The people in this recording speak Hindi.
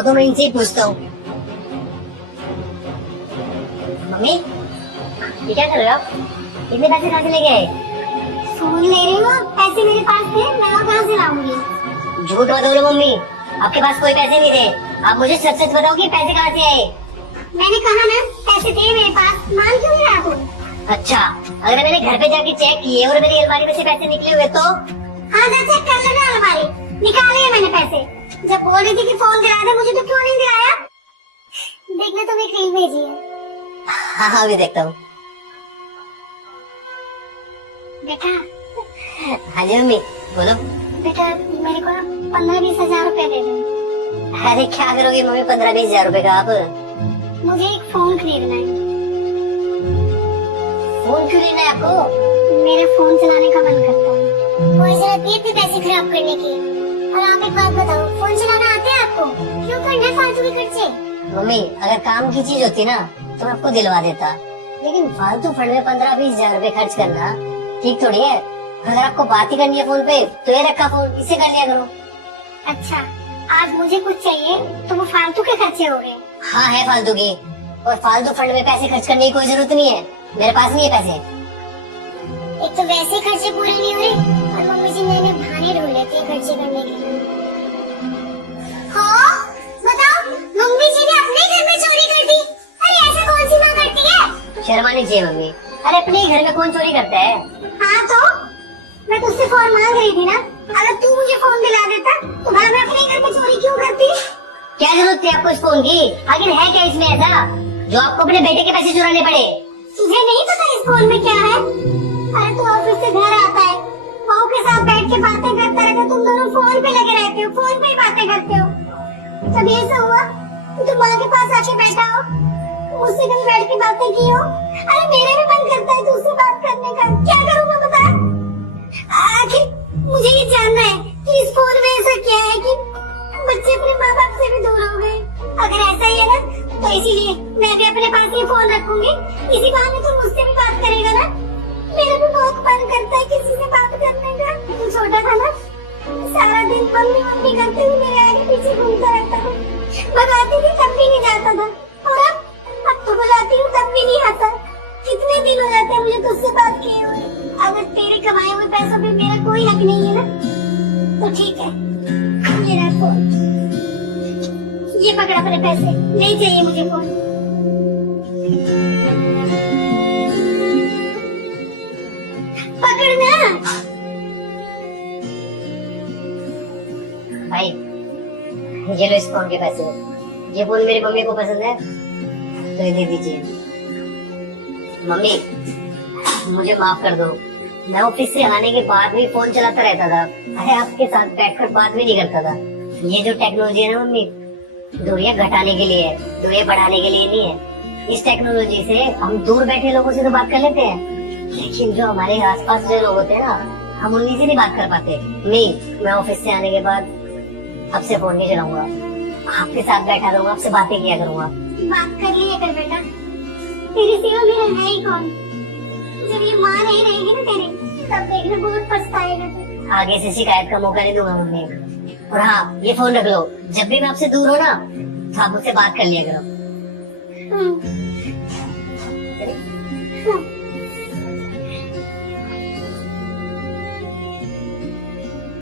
वो तो मैं इनसे ही पूछता हूँ। मम्मी ये क्या कर रहे हो आप? इतने पैसे कहाँ से लेके आए? फोन ले रही हूँ, पैसे मेरे पास थे, मैं और कहाँ से लाऊंगी? झूठ मत बोलो मम्मी, आपके पास कोई पैसे नहीं थे। आप मुझे सच सच बताओ कि पैसे कहाँ से आए? मैंने कहा ना पैसे थे मेरे पास, मान क्यों नहीं रहा तू? अच्छा, अगर मैंने घर पे जाके चेक किए और मेरी अलमारी में से पैसे निकले हुए तो? हाँ जा चेक कर लेना अलमारी, निकाले हैं मैंने पैसे। जब बोल रही थी कि फोन दिला दे मुझे तो क्यों नहीं दिलाया? देखना तुम्हें एक रील भेजी है। हाँ हाँ अभी देखता हूँ। बेटा। हाँ जी मम्मी बोलो। बेटा मेरे को 15-20 हजार रुपए दे दो। अरे क्या करोगी मम्मी 15-20 हजार रुपए का आप? मुझे एक फोन खरीदना है। फोन क्यों लेना है आपको? मेरा फोन चलाने का मन करता है। कोई जरूरत नहीं इतने पैसे खराब करने की। और आप एक बात बताओ, फोन चलाना आता है आपको? क्यों करना फालतू के खर्चे? मम्मी अगर काम की चीज होती ना तो मैं आपको दिलवा देता, लेकिन फालतू फंड में 15-20 हजार रुपए खर्च करना ठीक थोड़ी है। अगर आपको बात ही करनी है फोन पे तो ये रखा फोन, इससे कर लिया करो। अच्छा आज मुझे कुछ चाहिए तो वो फालतू के खर्चे हो गए। हाँ है फालतू की, और फालतू फंड में पैसे खर्च करने की कोई जरूरत नहीं है, मेरे पास नहीं है पैसे। एक तो वैसे खर्चे पूरे नहीं हो रहे और मम्मी जी नए बहाने ढूंढ लेती है खर्चे करने के। हाँ बताओ, मम्मी जी ने अपने घर में चोरी कर दी। अरे ऐसा कौन सी माँ करती है? शर्मानी चाहिए मम्मी, अरे अपने ही घर में कौन चोरी करता है? हाँ तो मैं तुझसे फोन मांग रही थी ना, अगर तू मुझे फोन दिला देता तो भला मैं अपने घर में चोरी क्यों करती? क्या जरूरत थी आपको इस फोन की? आखिर है क्या इसमें ऐसा जो आपको अपने बेटे के पैसे चुराने पड़े? तुझे नहीं पता इस फोन में क्या है? अरे तू ऑफिस से घर आता है, बहू के साथ बैठ के बातें करता रहता, तुम दोनों फोन पे लगे रहते हो, फोन पे ही बातें करते हो। कभी ऐसा हुआ कि तुम माँ के पास आके बैठा हो, मुझसे कभी बैठ के बातें की हो? अरे मेरा भी मन करता है तुझसे बात करने का, क्या करूँ मैं बता? आखिर मुझे ये जानना है कि इस फोन में ऐसा क्या है कि बच्चे अपने माँ बाप से भी दूर हो गए। अगर ऐसा ही है ना तो इसीलिए मैं भी अपने पास ही फोन रखूंगी, इसी बहाने तू मुझसे भी बात करेगा ना। मेरा भी बहुत मन करता है किसी से बात करने का। तू छोटा था ना, सारा दिन मम्मी मम्मी करते हुए मेरे आगे पीछे घूमता रहता था, भगाती थी तब भी नहीं जाता था, और अब तो बुलाती हूँ तब भी नहीं आता। कितने दिन हो जाते हैं मुझे तुझसे बात किए हुए। अगर तेरे कमाए हुए पैसों पे मेरा कोई हक नहीं है ना तो ठीक है, मेरा फोन ये पकड़, अपने पैसे नहीं चाहिए मुझे फोन। पकड़ना भाई, ये लो इस फोन के पैसे। ये फोन मेरी मम्मी को पसंद है तो ये दे दीजिए। मम्मी मुझे माफ कर दो, मैं ऑफिस से आने के बाद भी फोन चलाता रहता था, अरे आपके साथ बैठकर बात भी नहीं करता था। ये जो टेक्नोलॉजी है ना मम्मी, दूरियां घटाने के लिए है, दूरियां बढ़ाने के लिए नहीं है। इस टेक्नोलॉजी से हम दूर बैठे लोगों से तो बात कर लेते हैं, लेकिन जो हमारे आसपास जो लोग होते हैं ना, हम उन्हीं से नहीं बात कर पाते। नहीं, मैं ऑफिस से आने के बाद अब से फोन नहीं चलाऊंगा, आपके साथ बैठा रहूंगा, आपसे बातें किया करूंगा। बात कर लिया कर बेटा, तेरी सिवा मेरा है ही कौन? जब ये माँ नहीं रहेगी ना तेरी, तब देखना बहुत पछताएगा तू। आगे से शिकायत का मौका नहीं दूंगा मम्मी। और हाँ ये फोन रख लो, जब भी मैं आपसे दूर हो ना तो आप मुझसे बात कर लिया करो।